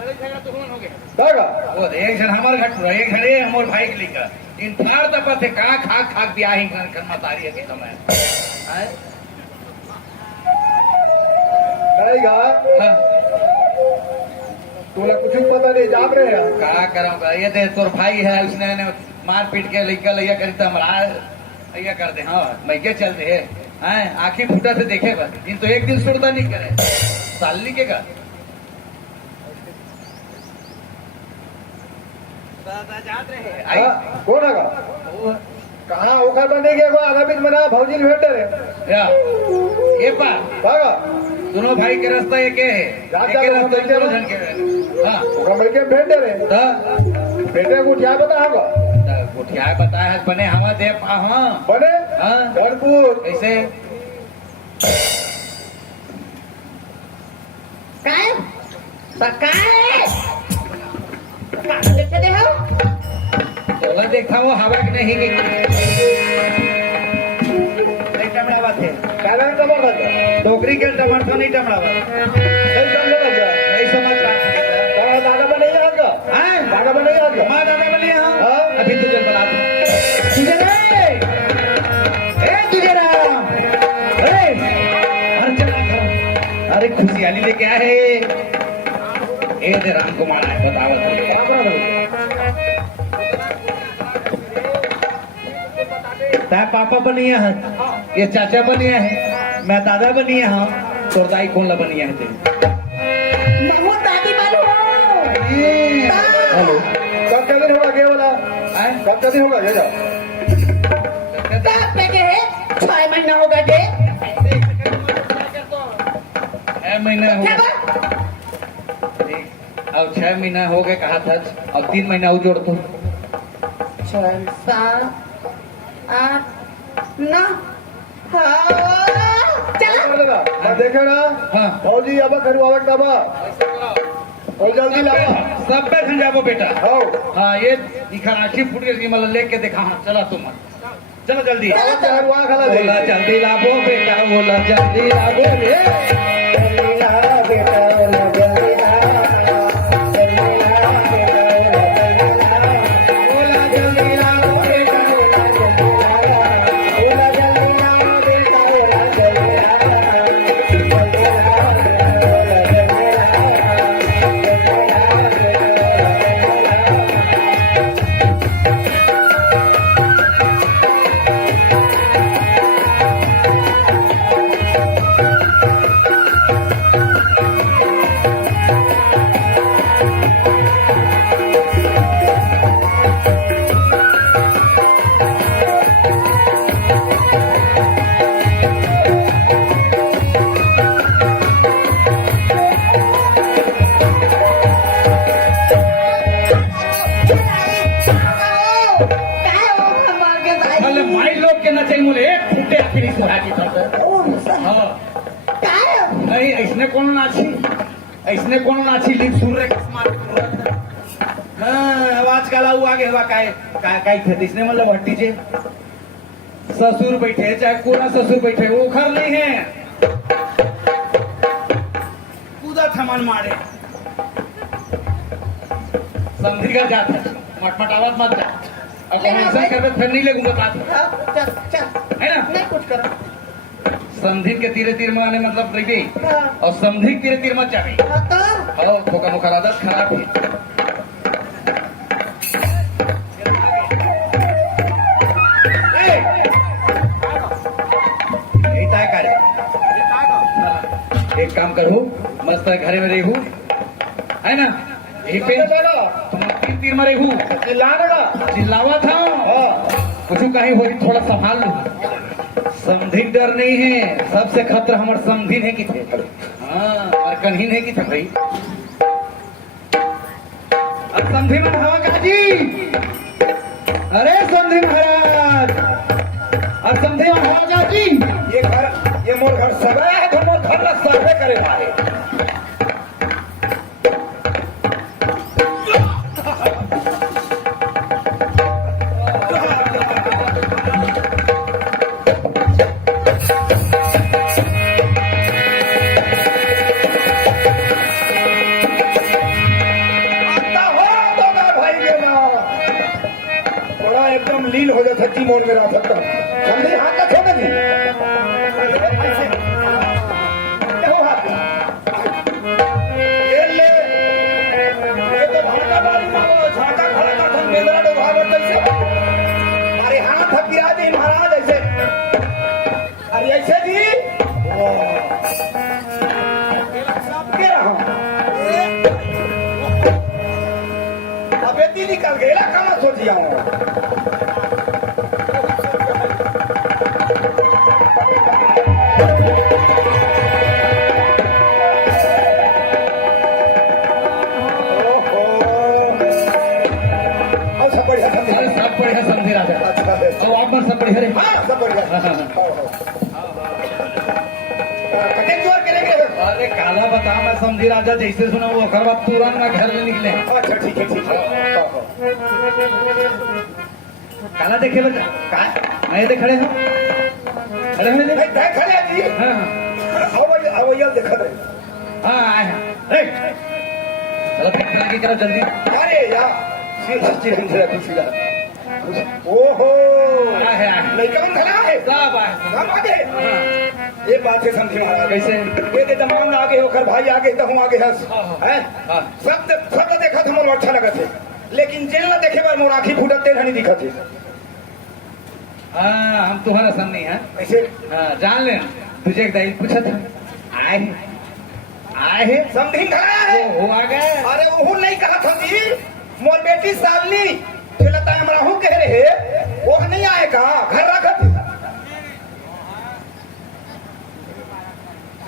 लड़ाई झगड़ा तो हो गया दागा वो एक जन हमारे घर टूरा एक घरे हमारे भाई के लेकर इन फाड़ तपा थे का खाक खाक भी आई कर मत आ रही है कि समय हैं? नहीं गा हाँ, तूने कुछ पता नहीं जाप रहे हैं का करूंगा ये दे तोर भाई है उसने ने मार पीट के लड़का लैया करी तो हमारा लैया कर दे हाँ मैं क्या चल रहे हैं आखिर फूटा से देखेगा इन तो एक दिन सुरता नहीं करे साल लिखेगा आई हाँ, कौन आगा वो- कहाँ उखा बने गया को आधा बीच मना भौजी भेट रहे या ये पा दागा दोनों भाई के रास्ता एक है रास्ता एक तो हम रास्ता देखे दोनों ना। जन के हाँ उखा मिल के भेट रहे तो बेटे को क्या पता होगा गुठिया बताया है बने हवा दे पा हाँ बने हाँ धनपुर कैसे काय काय देखे दे हो तो देखा वो हवा की नहीं गई नहीं टमड़ावा थे पहले तो बोल रहा डोगरी के टमाटर नहीं टमड़ावा नहीं समझ लगा नहीं समझ पाता कहाँ दादा बने जाएगा हाँ दादा बने जाएगा माँ दादा बने हाँ हाँ? अभी तुझे बना दूँ तुझे रे ए तुझे राम ए हर चला अरे खुशहाली लेके आए ए दे राम कुमार आए बताओ ता पापा बनिए हैं ये चाचा बनिए हैं मैं दादा बनिए हाँ तोर दाई कौन ला बनिए हैं तेरे वो दादी बनू हेलो कब का दिन होगा क्या वाला आए कब का दिन होगा ये जाओ कब पे के है 6 महीना हो गए के 6 महीना हो क्या गए बा अब 6 महीना हो गए कहा था अब 3 महीना और जोड़ दो 6 7 8 9 हाँ चला बोलेगा मैं देखे ना हाँ फौजी अब करू आवक दबा और जल्दी लावा सब पे झंझाबो बेटा आओ हाँ ये खराशी फूट गई मतलब लेके देखा हाँ चला तुम चलो जल्दी हुआ खाला बोला जल्दी लाबो बेटा बोला जल्दी लाबो रे जल्दी ला बेटा जल्दी ला ऐसने कौन नाची ऐसने कौन नाची लीप सुर रे हाँ आवाज काला हुआ आगे हवा काय थे इसने मतलब हट्टीचे ससुर बैठे चाहे कोना ससुर बैठे वो खर नहीं है कूदा थमन मारे समझी का जाता मटमट आवाज मत जा अब ऐसा करके फिर नहीं लगूंगा बात चल चल है ना नहीं कुछ कर समझी के तीरे तीर में आने मतलब रही और समझी के तीरे तीर मत जाए और थोका मुखर आदत खराब है एक काम करो मस्त घरे में रहू है ना एक पे तुम तीन तीर में रहू चिल्लावा था कुछ कहीं हो थोड़ा संभाल लो समझी डर नहीं है सबसे खतरा हमारे समझी नहीं की थे हाँ और कहीं नहीं की थे भाई अब समझी में हवा का जी अरे समझी महाराज अब समझी में हवा का जी ये मोर घर सगाया है तो मोर घर ला सर्वे करे मारे एकदम लील हो जाता थी मोन में रहा सकता समझे हाथ का छोड़ नहीं देखो हाथ ले ये तो भाटा बारी मारो झाटा खड़ा कर तुम बेलरा डोभा कर जैसे अरे हाथ गिरा दे महाराज ऐसे अरे ऐसे जी सबके रहा अब ये निकल गया कहाँ सोचिया समझे राजा अब आप मत सब बढ़िया रे सब बढ़िया अरे काला बता मैं समझी राजा जैसे सुना वो अखर बात तुरंत मैं घर में निकले अच्छा ठीक है काला देखे बता मैं ये खड़े हो अरे मैं खड़े जी हाँ देखा रहे हाँ आया की करो जल्दी अरे यार ओहो लड़का बन खड़ा है सब आगे ये बात से समझे कैसे ये तमाम आगे होकर भाई आगे तो हम आगे हंस सब देखा था मोर अच्छा लगा थे लेकिन जेल न देखे बार मोर आँखी फूटत तेल नहीं दिखा थे हाँ हम तुम्हारा सन नहीं है कैसे हाँ जान ले तुझे एक दाई पूछा था आए है समझी खड़ा है वो आ गए अरे वो नहीं कहा था जी मोर बेटी सालनी लता हमारा हूँ कह रहे वो नहीं आएगा घर रखा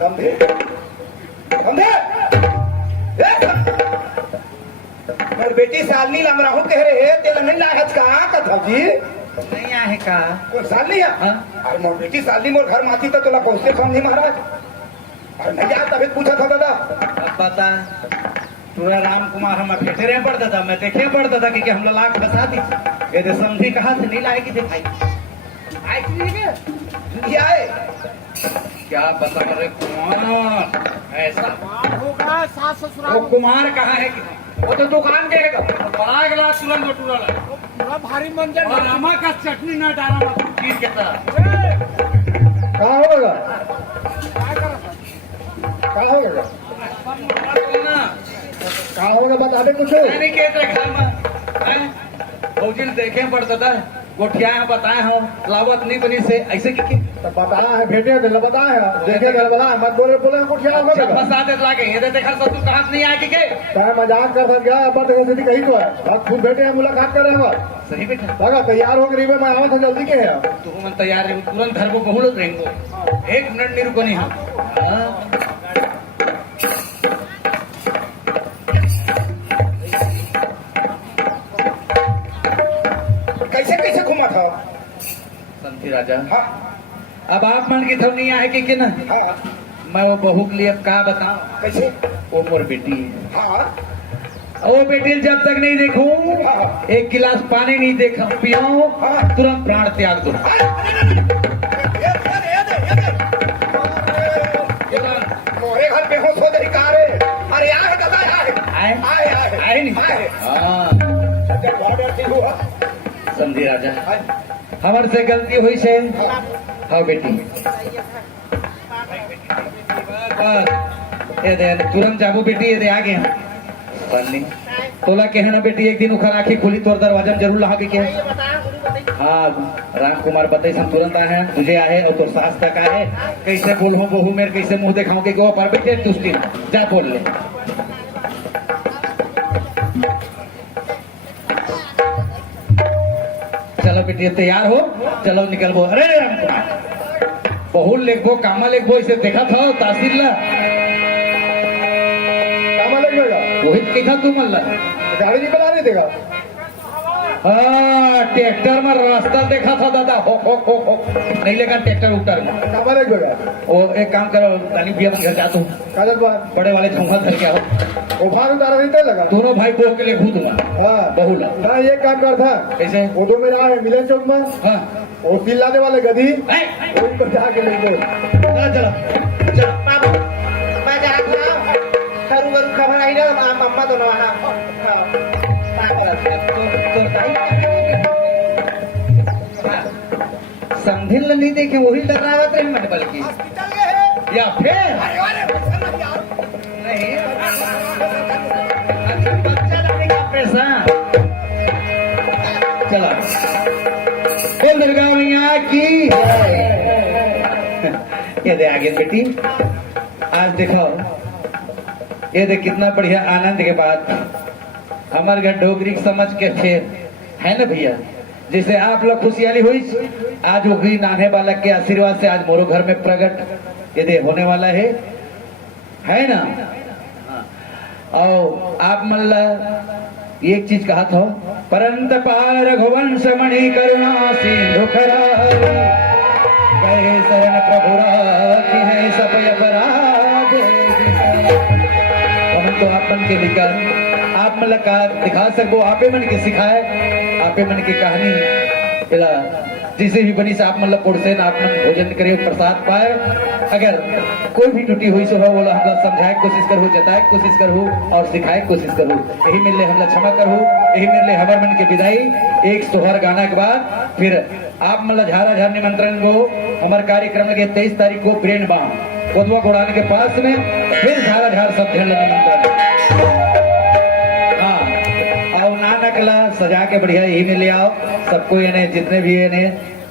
समझे समझे मोर बेटी सालनी लमरा हूँ कह रहे तेल नहीं लागत का था जी नहीं आए का सालनी है अरे मोर बेटी सालनी मोर घर माती तो तुला पहुंचते समझी महाराज अरे नहीं आता तभी पूछा था दादा पता पूरा राम कुमार हम फेटे रहे पड़ता था मैं देखे पड़ता था कि हम लाख फंसा दी ये तो समझी कहा से नहीं लाएगी थे भाई आए आए क्या बता रहे कुमार ऐसा होगा सास ससुराल वो कुमार कहाँ है कि वो तो दुकान देगा बड़ा गिलास तुरंत बटूरा पूरा भारी मंजर और नमक का चटनी न डाला चीज के तरह कहाँ होगा कहाँ होगा कहा होगा बता दे कुछ नहीं कहते घर में भौजिल देखे पड़ता था गोठिया है बताए हो लावत नहीं बनी से ऐसे की तो बताया है भेटे तो बताया है देखे घर बता मत बोले बोले गोठिया हो गया बस आते लागे ये देते खर सब तू कहां नहीं आके के क्या मजाक कर गया अब देखो सिटी कहीं तो है अब खुद बैठे हैं मुलाकात कर रहे हैं सही बेटा लगा तैयार हो गरीब मैं आवा था जल्दी के है तू मन तैयार है तुरंत घर को बहुल रहेंगे एक मिनट नहीं रुको नहीं हम कैसे कैसे घुमा था समझी राजा हाँ अब आप मन की थम नहीं आए कि ना हाँ मैं वो बहू के लिए अब का बताऊं। कैसे? वो मोर बेटी है। हाँ वो बेटी जब तक नहीं देखूं, एक गिलास पानी नहीं देखा पियाऊं, तुरंत प्राण त्याग दूं। मोरे घर बेहोश हो गई का रे? अरे आए दादा आए आए आए आए नहीं। आए। हाँ ऑर्डर की हुआ समझी राजा, हमारे से गलती हुई से। हाँ बेटी, ये दे तुरंत जाबू बेटी, ये दे आ गए हम। पन्नी तोला के है ना बेटी, एक दिन उखर आखी खुली तोर दरवाजा में जरूर लहा के। हाँ राम कुमार बताई हम तुरंत आए हैं, तुझे आए और तो सास तक आए। कैसे बोलूं बहू मेरे, कैसे मुंह दिखाऊं कि वो पर बेटे तुष्टि जा बोल ले। चलो बेटी तैयार हो, चलो निकलबो। अरे राम कुमार बहू लेखबो कामा लेखबो, इसे देखा था तासीर ला काम लगेगा वही देखा तू मल्ला। गाड़ी नहीं बना नहीं देगा। हाँ ट्रैक्टर में रास्ता देखा था दादा, हो नहीं लेगा ट्रैक्टर उतर में। काम लगेगा वो एक काम करो, ताली भैया घर जा तू, काजल बार बड़े वाले झुमका धर के आओ। वो भाग उतारा नहीं तो लगा। दोनों भाई बहू के लिए भूत ना हाँ बहू ला। ना ये काम कर था। कैसे? वो तो मेरा है मिलन चौक में, हाँ वो चिल्लाने वाले गधी ऐ, वही पर जाके लेके। चलो चलो चलो। मैं जा रहा हूँ करू करू खबर आई ना अम्मा तो नवाना समझिल नहीं देखे वही डरावत रही मैंने, बल्कि या फिर नहीं अच्छा बच्चा लाने का पैसा। चला बोल दुर्गा मैया की। ये दे आगे बेटी, आज देखो ये दे कितना बढ़िया आनंद के बाद हमारे घर डोगरी समझ के थे है ना भैया। जैसे आप लोग खुशहाली हुई, आज वो भी नाने बालक के आशीर्वाद से आज मोरो घर में प्रकट ये दे होने वाला है ना। और आप मल्ला एक चीज कहा था, परंत पार रघुवंश मणि करुणा सिंधु खराई, कहे शरण प्रभु राखी है सब अपराध। तो आप मन के निकाल, आप मतलब का दिखा सको, आपे मन के सिखाए, आपे मन की कहानी इला जिसे भी बनी से आप मतलब पुरसे आप मन भोजन करे, प्रसाद पाए। अगर कोई भी टूटी हुई सो हो बोला हम समझाए कोशिश करूँ, जताए कोशिश करूँ और सिखाए कोशिश करूँ। यही मिले हम क्षमा करूँ, यही मिले हमारे मन की विदाई। एक सोहर गाना के बाद फिर आप मतलब झारा झार निमंत्रण को हमारे कार्यक्रम के 23 तारीख को ब्रेन बाम कोदवा घोड़ाने के पास में फिर झारा झार सब निमंत्रण। हाँ और नानकला सजा के बढ़िया यही में ले आओ सबको, यानी जितने भी यानी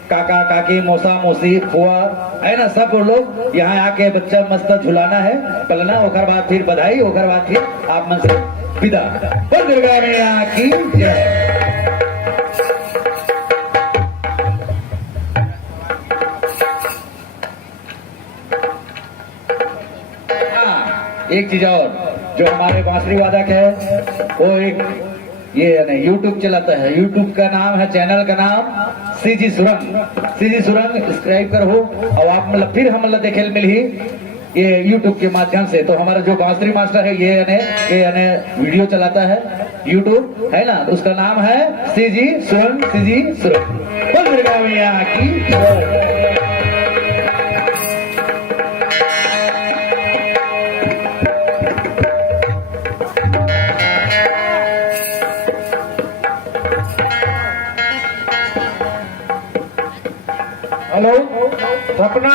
काका काकी मौसा मौसी फुआ है ना, सब लोग यहाँ आके बच्चा मस्त झुलाना है कलना। ओकर बाद फिर बधाई, ओकर बाद फिर आप मन से विदा। बोल दुर्गा मैया की जय। एक चीज और, जो हमारे बांसुरी वादक है वो एक ये नहीं यूट्यूब चलाता है, यूट्यूब का नाम है, चैनल का नाम सीजी सुरंग। सीजी सुरंग सब्सक्राइब करो और आप मतलब फिर हम मतलब देखे मिल ही ये यूट्यूब के माध्यम से। तो हमारा जो बांसुरी मास्टर है ये वीडियो चलाता है यूट्यूब है ना, उसका नाम है सीजी सुरंग। सीजी सुरंग। बोल दुर्गा मैया की। हेलो सपना।